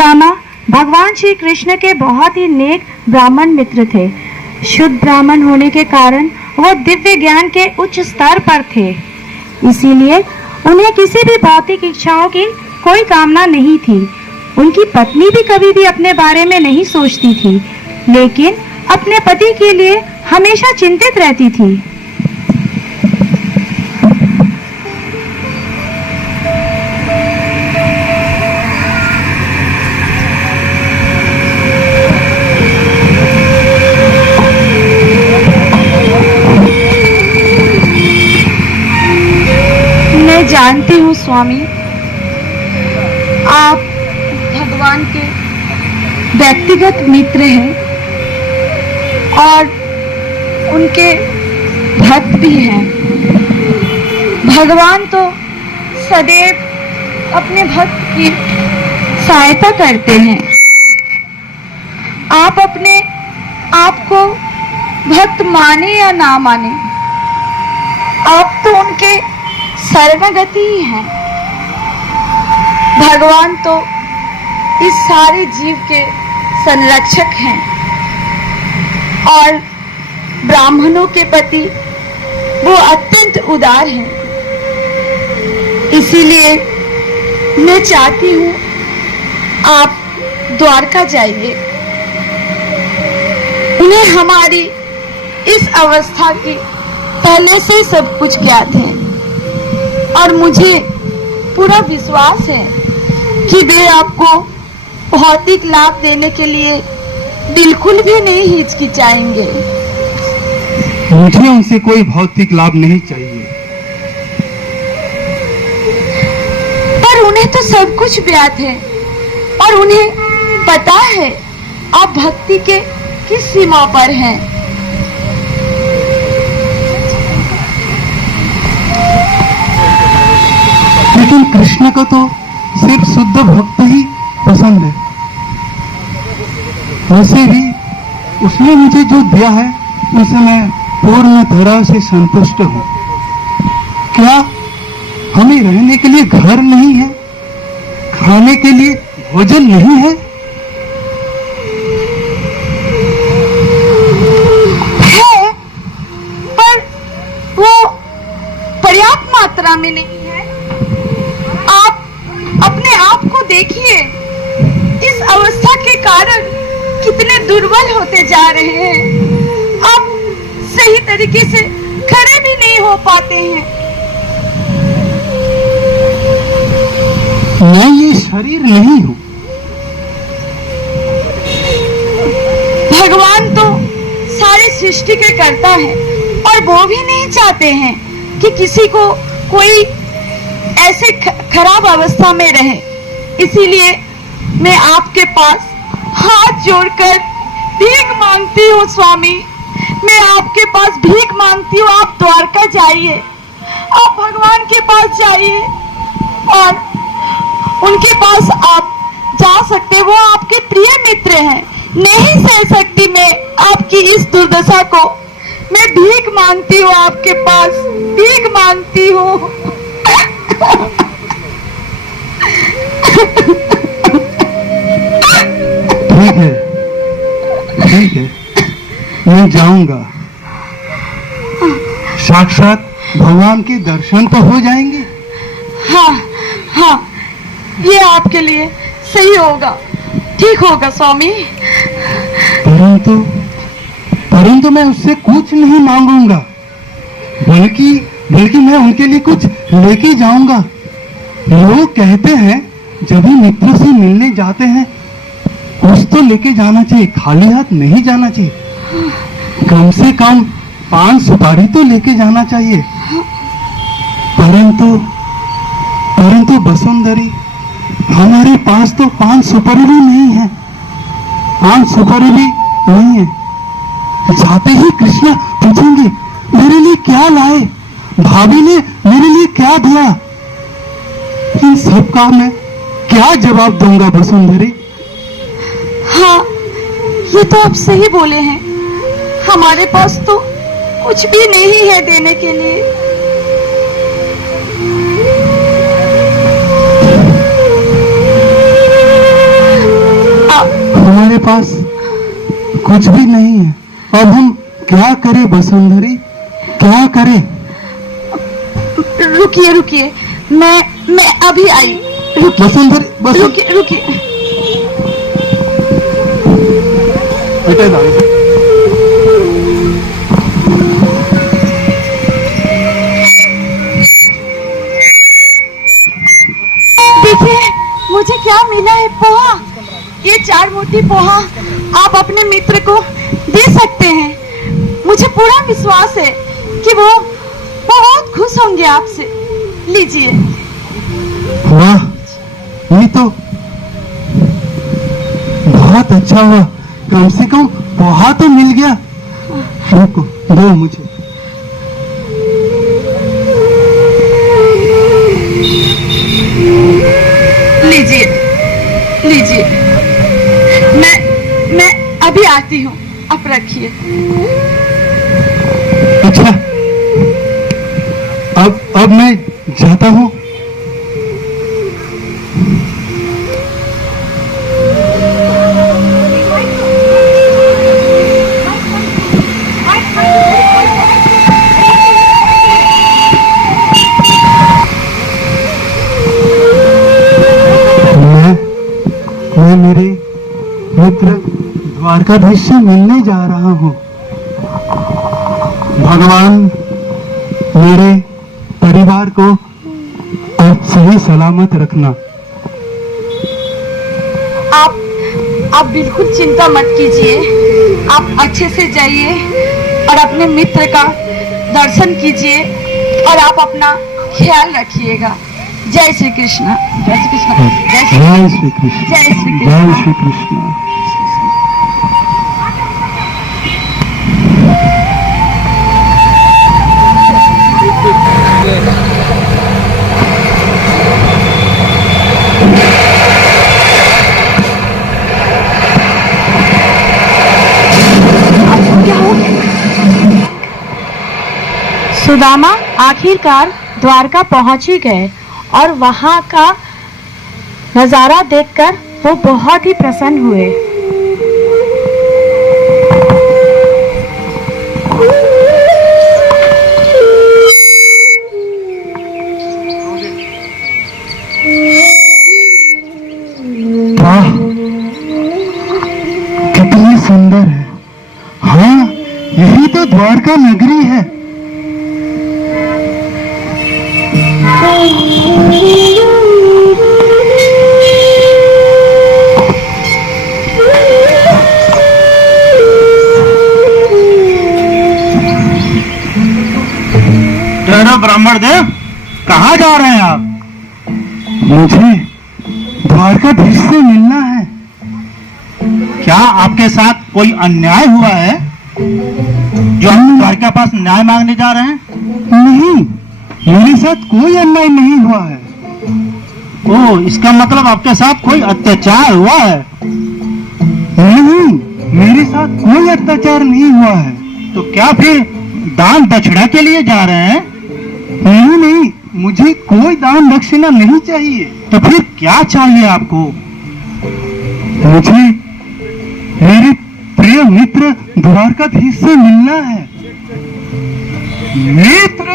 सुदामा भगवान श्री कृष्ण के बहुत ही नेक ब्राह्मण मित्र थे। शुद्ध ब्राह्मण होने के कारण वो दिव्य ज्ञान के उच्च स्तर पर थे। इसीलिए उन्हें किसी भी भौतिक इच्छाओं की कोई कामना नहीं थी। उनकी पत्नी भी कभी भी अपने बारे में नहीं सोचती थी, लेकिन अपने पति के लिए हमेशा चिंतित रहती थी। मैं जानती हूँ स्वामी, आप भगवान के व्यक्तिगत मित्र हैं और उनके भक्त भी हैं। भगवान तो सदैव अपने भक्त की सहायता करते हैं। आप अपने आप को भक्त माने या ना माने, आप तो उनके शरणागति ही हैं। भगवान तो इस सारे जीव के संरक्षक हैं और ब्राह्मणों के प्रति वो अत्यंत उदार हैं। इसीलिए मैं चाहती हूँ आप द्वारका जाइए। उन्हें हमारी इस अवस्था की पहले से सब कुछ ज्ञात है और मुझे पूरा विश्वास है कि वे आपको भौतिक लाभ देने के लिए बिल्कुल भी नहीं हिचकिचाएंगे। मुझे उनसे कोई भौतिक लाभ नहीं चाहिए। पर उन्हें तो सब कुछ ज्ञात है और उन्हें पता है आप भक्ति के किस सीमा पर हैं। लेकिन कृष्ण को तो सिर्फ शुद्ध भक्त ही पसंद है। वैसे भी उसने मुझे जो दिया है उसे मैं पूर्ण तरह से संतुष्ट हूँ। क्या हमें रहने के लिए घर नहीं है, खाने के लिए भोजन नहीं है? है, पर वो पर्याप्त मात्रा में नहीं है। आप अपने आप को देखिए, इस अवस्था के कारण कितने दुर्बल होते जा रहे हैं। आप सही तरीके से खड़े भी नहीं हो पाते हैं। मैं ये शरीर नहीं हूँ। भगवान तो सारी सृष्टि के कर्ता है और वो भी नहीं चाहते हैं कि किसी को कोई ऐसे खराब अवस्था में रहे। इसीलिए मैं आपके पास हाथ जोड़कर भीख मांगती हूँ स्वामी। मैं आपके पास भीख मांगती हूँ, आप द्वारका जाइए, आप भगवान के पास जाइए और उनके पास आप जा सकते। वो आपके प्रिय मित्र हैं। नहीं सह सकती मैं आपकी इस दुर्दशा को। मैं भीख मांगती हूँ, आपके पास भीख मांगती हूँ। ठीक है, ठीक है, मैं जाऊंगा। साक्षात भगवान के दर्शन तो हो जाएंगे। हाँ हाँ, ये आपके लिए सही होगा, ठीक होगा स्वामी। परंतु मैं उससे कुछ नहीं मांगूंगा, बल्कि मैं उनके लिए कुछ लेके जाऊंगा। लोग कहते हैं जब भी मित्र से मिलने जाते हैं कुछ तो लेके जाना चाहिए, खाली हाथ नहीं जाना चाहिए। कम से कम 5 सुपारी तो लेके जाना चाहिए। परंतु वसुंधरी, हमारे पास तो 5 सुपारी भी नहीं है। 5 सुपारी भी नहीं है। जाते ही कृष्णा पूछेंगे मेरे लिए क्या लाए, भाभी ने मेरे लिए क्या दिया। इन सब का मैं क्या जवाब दूंगा वसुंधरी? हाँ, ये तो आप सही बोले हैं। हमारे पास तो कुछ भी नहीं है देने के लिए। हमारे पास कुछ भी नहीं है। अब हम क्या करें वसुंधरी, क्या करें? रुकिए रुकिए, मैं अभी आई। रुकिए वसुंधरी, रुकिए रुकिए। बेटे दादा, देखिए मुझे क्या मिला है, पोहा। ये 4 मोटी पोहा आप अपने मित्र को दे सकते हैं। मुझे पूरा विश्वास है कि वो बहुत खुश होंगे आपसे। लीजिए। वाह, ये तो बहुत अच्छा हुआ, कम से कम पोहा तो मिल गया। रुको, दो मुझे। लीजिए लीजिए, मैं अभी आती हूँ, आप रखिए। अच्छा, अब मैं जाता हूँ। मैं मेरे मित्र द्वारकाधीश से मिलने जा रहा हूँ। भगवान मेरे परिवार को आप सही सलामत रखना। आप बिल्कुल चिंता मत कीजिए। आप अच्छे से जाइए और अपने मित्र का दर्शन कीजिए और आप अपना ख्याल रखिएगा। जय श्री कृष्ण। जय श्री कृष्ण। जय श्री कृष्ण। जय श्री कृष्ण। जय श्री कृष्ण। सुदामा आखिरकार द्वारका पहुंच ही गए और वहां का नजारा देखकर वो बहुत ही प्रसन्न हुए। वाह, कितनी सुंदर है। हाँ, यही तो द्वारका नगरी है। ब्राह्मण देव, कहाँ जा रहे हैं आप? मुझे द्वारकाधीश से मिलना है। क्या आपके साथ कोई अन्याय हुआ है जो आप द्वारका पास न्याय मांगने जा रहे हैं? नहीं, मेरे साथ कोई अन्याय नहीं हुआ है। ओह, इसका मतलब आपके साथ कोई अत्याचार हुआ है? नहीं, मेरे साथ कोई अत्याचार नहीं हुआ है। तो क्या फिर दान दक्षिणा के लिए जा रहे हैं? नहीं नहीं, मुझे कोई दान दक्षिणा नहीं चाहिए। तो फिर क्या चाहिए आपको? मुझे मेरे प्रिय मित्र द्वारकाधीश से मिलना है। मित्र?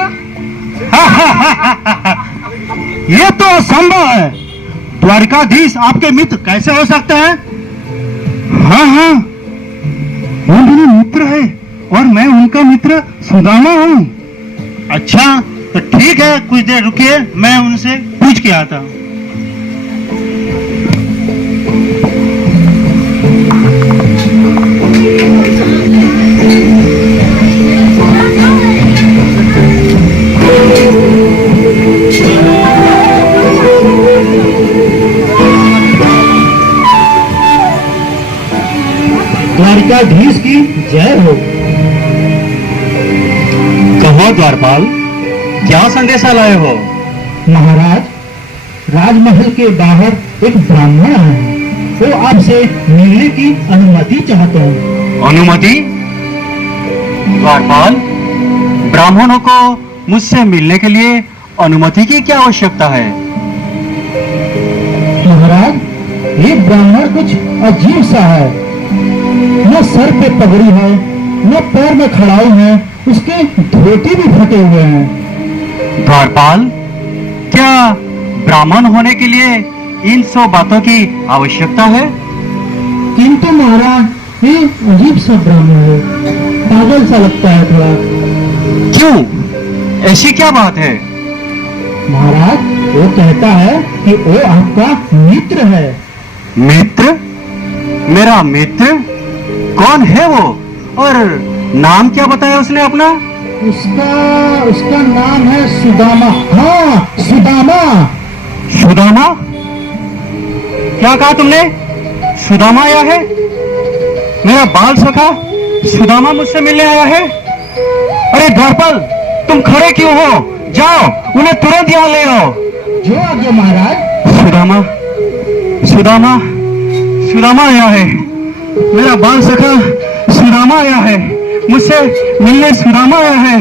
ये तो असंभव है। द्वारकाधीश आपके मित्र कैसे हो सकते हैं? हाँ हाँ, वो मेरे मित्र है और मैं उनका मित्र सुदामा हूँ। अच्छा, तो ठीक है, कुछ देर रुकिए, मैं उनसे पूछ के आता हूँ। द्वारकाधीश की जय हो। कहो द्वारपाल, क्या संदेशा लाए हो? महाराज, राजमहल के बाहर एक ब्राह्मण आए हैं। वो आपसे मिलने की अनुमति चाहते हैं। अनुमति? द्वारपाल, ब्राह्मणों को मुझसे मिलने के लिए अनुमति की क्या आवश्यकता है? महाराज, ये ब्राह्मण कुछ अजीब सा है। न सर पे पगड़ी है, न पैर में खड़ाई है, उसके धोती भी फटे हुए हैं। द्वारपाल, क्या ब्राह्मण होने के लिए इन 100 बातों की आवश्यकता है? किंतु महाराज ये अजीब सा ब्राह्मण है, पागल सा लगता है थोड़ा। क्यों? ऐसी क्या बात है? महाराज वो कहता है कि वो आपका मित्र है। मित्र? मेरा मित्र? कौन है वो? और नाम क्या बताया उसने अपना? उसका नाम है सुदामा। हाँ, सुदामा। सुदामा? क्या कहा तुमने? सुदामा आया है? मेरा बाल सखा सुदामा मुझसे मिलने आया है? अरे द्वारपाल, तुम खड़े क्यों हो? जाओ, उन्हें तुरंत यहाँ ले आओ। जो आगे महाराज। सुदामा, सुदामा, सुदामा आया है। मेरा बाल सखा सुदामा आया है, मुझसे मिलने सुदामा आया है।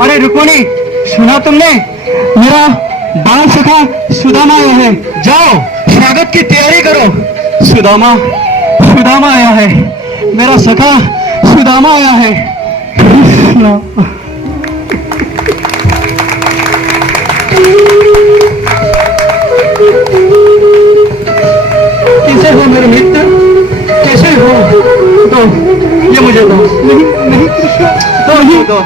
अरे रुक्मिणी, सुना तुमने? मेरा बाल सखा सुदामा आया है। जाओ, स्वागत की तैयारी करो। सुदामा, सुदामा आया है। मेरा सखा सुदामा आया है। कृष्ण। कैसे हो मेरे मित्र? कैसे हो? दो, ये मुझे दो। नहीं नहीं कृष्ण, दो ही दो।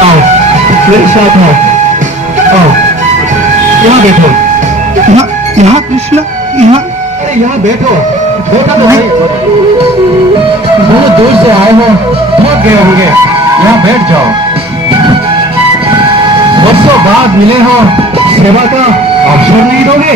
आओ, मेरे साथ आओ। आओ, यहाँ बैठो। यहाँ कृष्ण, यहाँ। अरे यहाँ बैठो, बैठो तो भाई। बहुत दूर से आए हो, थक गए होंगे, यहाँ बैठ जाओ। वर्षों बाद मिले हो, सेवा का अवसर नहीं दोगे?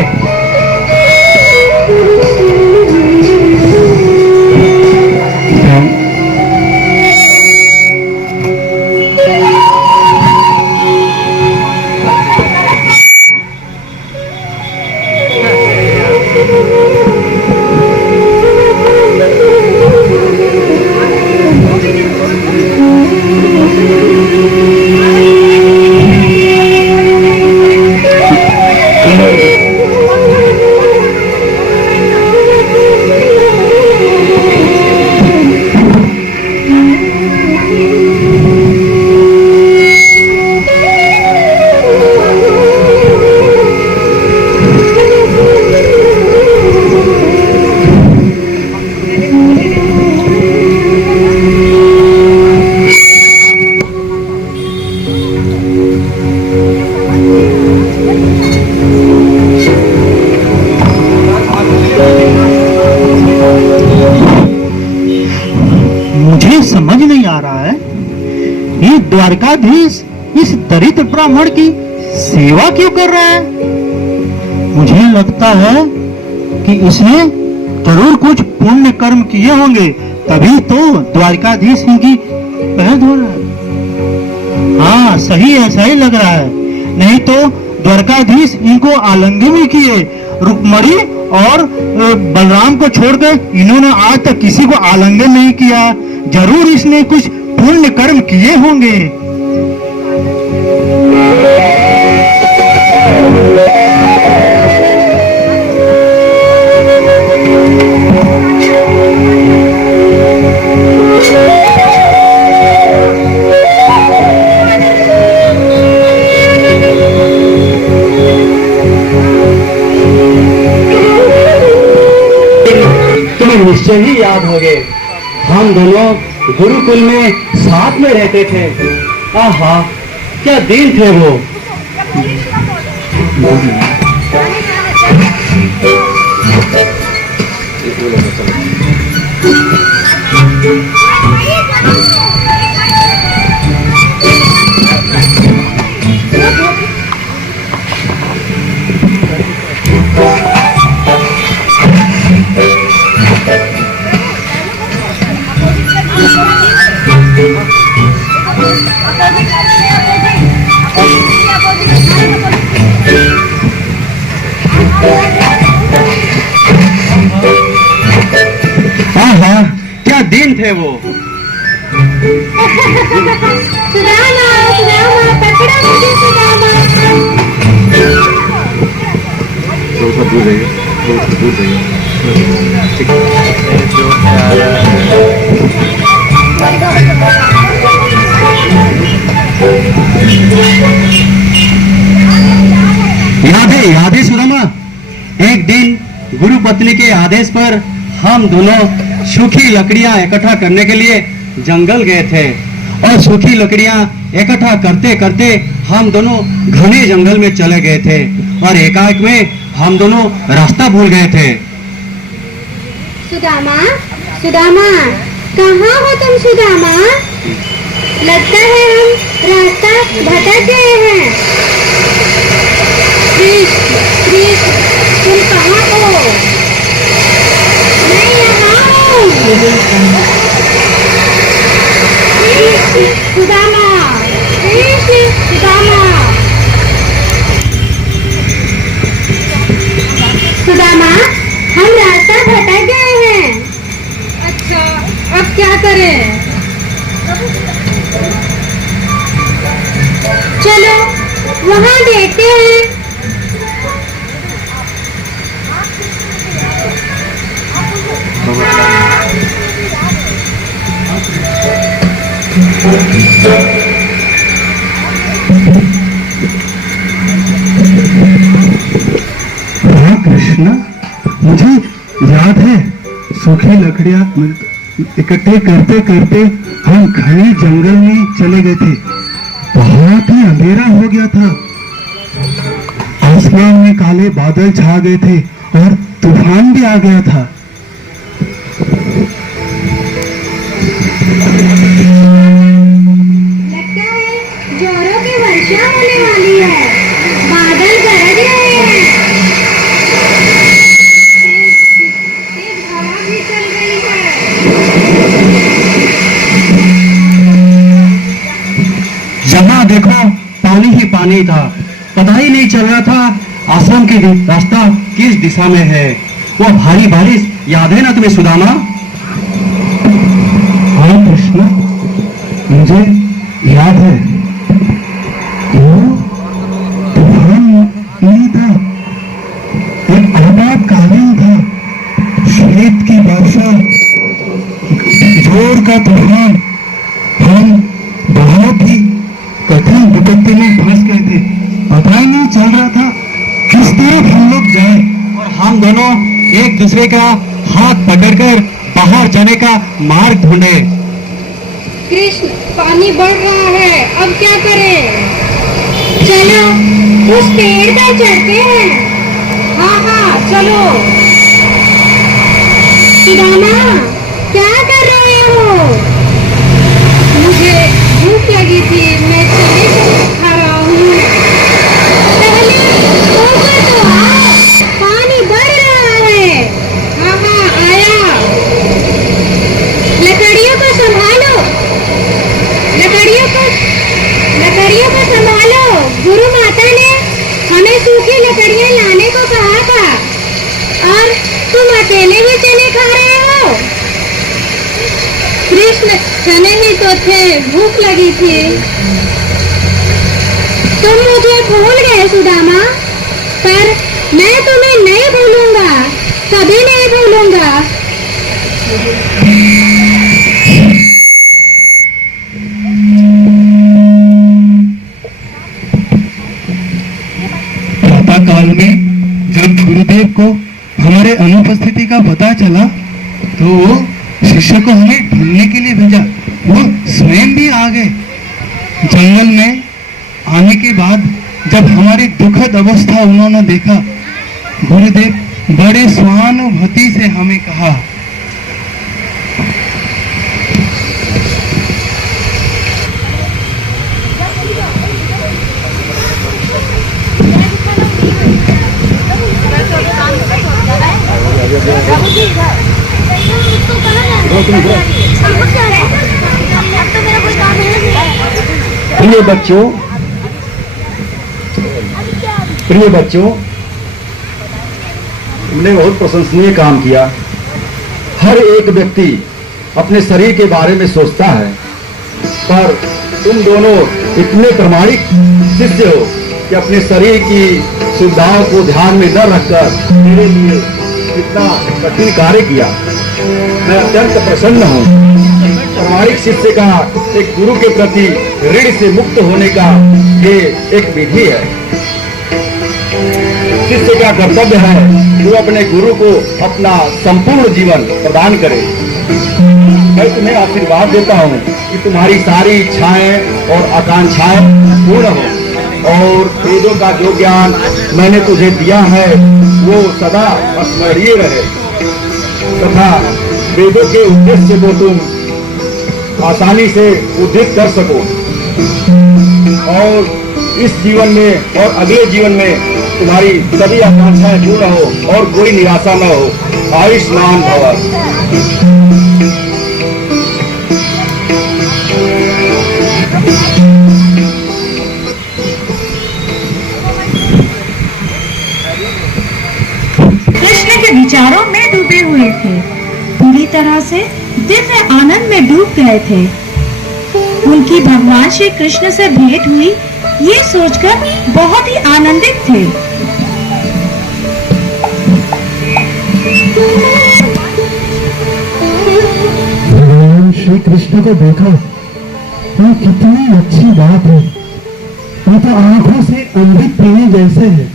समझ नहीं आ रहा है, ये द्वारकाधीश इस दरिद्र ब्राह्मण की सेवा क्यों कर रहा है? मुझे लगता है कि इसने जरूर कुछ पुण्य कर्म किए होंगे, तभी तो द्वारकाधीश इनकी पैर धो रहा है। हाँ, सही ऐसा ही लग रहा है, नहीं तो द्वारकाधीश इनको आलिंगन भी किए। रुक्मणी और बलराम को छोड़कर इन्होंने आज तक किसी को आलिंगन नहीं किया। जरूर इसने कुछ पुण्य कर्म किए होंगे। तुम्हें निश्चय ही याद होंगे, हम दोनों गुरुकुल में साथ में रहते थे। आहा, क्या दिन थे वो। हाँ, क्या दिन थे वो। सुदामा, सुदामा, पकड़ो मुझे सुदामा। दूर जाइए, दूर जाइए। ठीक याद है सुदामा, एक दिन गुरु पत्नी के आदेश पर हम दोनों सूखी लकड़ियां इकट्ठा करने के लिए जंगल गए थे और सूखी लकड़ियां इकट्ठा करते करते हम दोनों घने जंगल में चले गए थे और एकाएक में हम दोनों रास्ता भूल गए थे। सुदामा, सुदामा, कहाँ हो तुम सुदामा? लगता है हम रास्ता भटक गए हैं। कृष्ण, कृष्ण, तुम कहाँ हो? मैं यहाँ हूँ। कृष्ण, सुदामा, कृष्ण, सुदामा। सुदामा, हम रास्ता भटक गए हैं। अच्छा, अब क्या करें? चलो वहाँ देखते हैं। हाँ कृष्णा, मुझे याद है सूखी लकड़ियां इकट्ठे करते करते हम घने जंगल में चले गए थे। बहुत ही अंधेरा हो गया था, आसमान में काले बादल छा गए थे और तूफान भी आ गया था। लगता है जोरों की वर्षा होने वाली है। बादल गरज रहे हैं। तेज हवा भी चल रही है। जहाँ देखो पानी ही पानी था, पता ही नहीं चल रहा था आश्रम की रास्ता किस दिशा में है। वो भारी बारिश याद है ना तुम्हें सुदामा? हाँ कृष्ण, मुझे याद है। वो तूफान नहीं था, एक आपातकालीन था। शीत की वर्षा, जोर का तूफान। हम बहुत ही कठिन विपत्ति में फंस गए थे। पता ही नहीं चल रहा था किस तरफ हम लोग जाए और हम दोनों एक दूसरे का हाथ पकड़कर बाहर जाने का मार्ग ढूंढे। कृष्ण, पानी बढ़ रहा है, अब क्या करें? चलो उस पेड़ पर चढ़ते हैं। हाँ हाँ चलो। सुदामा, क्या कर रहे हो? मुझे भूख लगी थी, मैं चने खा रहा हूँ। पहले ऊपर तो आओ, पानी बढ़ रहा है। हाँ हाँ आया। लकड़ियों को संभालो, लकड़ियों को संभालो। गुरु माता ने हमें सूखी लकड़ियां लाने को कहा था और तुम अकेले भी चने खा रहे हो। कृष्ण, चने ही तो थे, भूख लगी थी। तुम मुझे भूल गए सुदामा, पर मैं तुम्हें नहीं भूलूंगा, कभी नहीं भूलूंगा। प्रातःकाल में जब गुरुदेव को हमारे अनुपस्थिति का पता चला तो वो शिष्य को हमें ढूंढने के लिए भेजा। वो स्वयं भी आ गए। जंगल में आने के बाद जब हमारी दुखद अवस्था उन्होंने देखा, गुरुदेव बड़े सहानुभूति से हमें कहा, प्रिय बच्चों, तुमने बहुत प्रशंसनीय काम किया। हर एक व्यक्ति अपने शरीर के बारे में सोचता है, पर तुम दोनों इतने प्रामाणिक शिष्य हो कि अपने शरीर की सुविधाओं को ध्यान में न रखकर मेरे लिए इतना कठिन कार्य किया। मैं अत्यंत प्रसन्न हूँ। प्रामाणिक शिष्य का एक गुरु के प्रति ऋण से मुक्त होने का ये एक विधि है। शिष्य का कर्तव्य है वो अपने गुरु को अपना संपूर्ण जीवन प्रदान करे। मैं तुम्हें आशीर्वाद देता हूँ कि तुम्हारी सारी इच्छाएं और आकांक्षाएं पूर्ण हो और वेदों का जो ज्ञान मैंने तुझे दिया है वो सदा स्मरणीय रहे तथा वेदों के उद्देश्य को तुम आसानी से उद्धित कर सको और इस जीवन में और अगले जीवन में तुम्हारी सभी आकांक्षाएं पूर्ण हो और कोई निराशा न हो। आयुष्मान भव। कृष्ण के विचारों में डूबे हुए थे, पूरी तरह से दिव्य आनंद में डूब गए थे। उनकी भगवान श्री कृष्ण से भेंट हुई ये सोचकर बहुत ही आनंदित थे। भगवान श्री कृष्ण को देखा तो कितनी अच्छी बात है। वो तो आंखों से अमृत पीने जैसे है।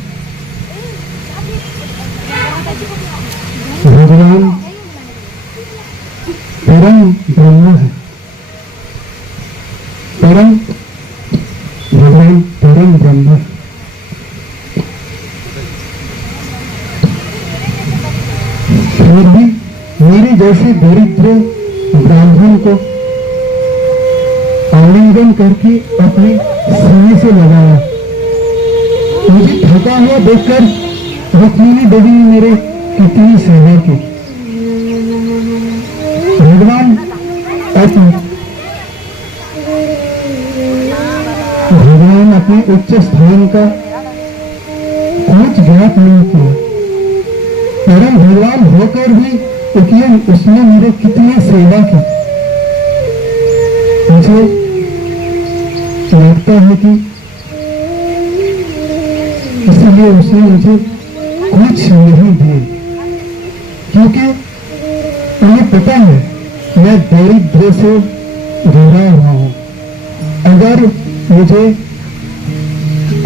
भगवान परम ब्रह्म है। भगवान परम ब्रह्म। फिर भी मेरे जैसे दरिद्र ब्राह्मण को आलिंगन करके अपने सीने से लगाया। मुझे थका हुआ देखकर रुक्मिणी देवी ने मेरे कितनी सेवा की। भगवान अपने उच्च स्थान का कुछ ज्ञात नहीं किया। परम भगवान होकर भी उसने मेरे कितनी सेवा की। मुझे लगता है कि इसलिए उसने मुझे कुछ नहीं दिए, क्योंकि उन्हें पता है मैं दरिद्र से घिरा हुआ हूं। अगर मुझे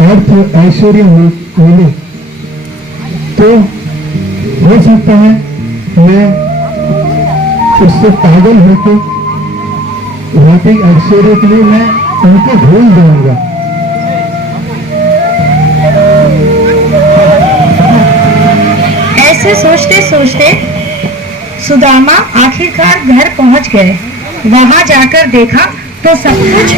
अर्थ ऐश्वर्य मिले तो हो सकता है मैं उससे पागल होकर भौतिक ऐश्वर्य के लिए मैं उनको भूल जाऊंगा। ऐसे सोचते सोचते सुदामा आखिरकार घर पहुंच गए। वहां जाकर देखा तो सब कुछ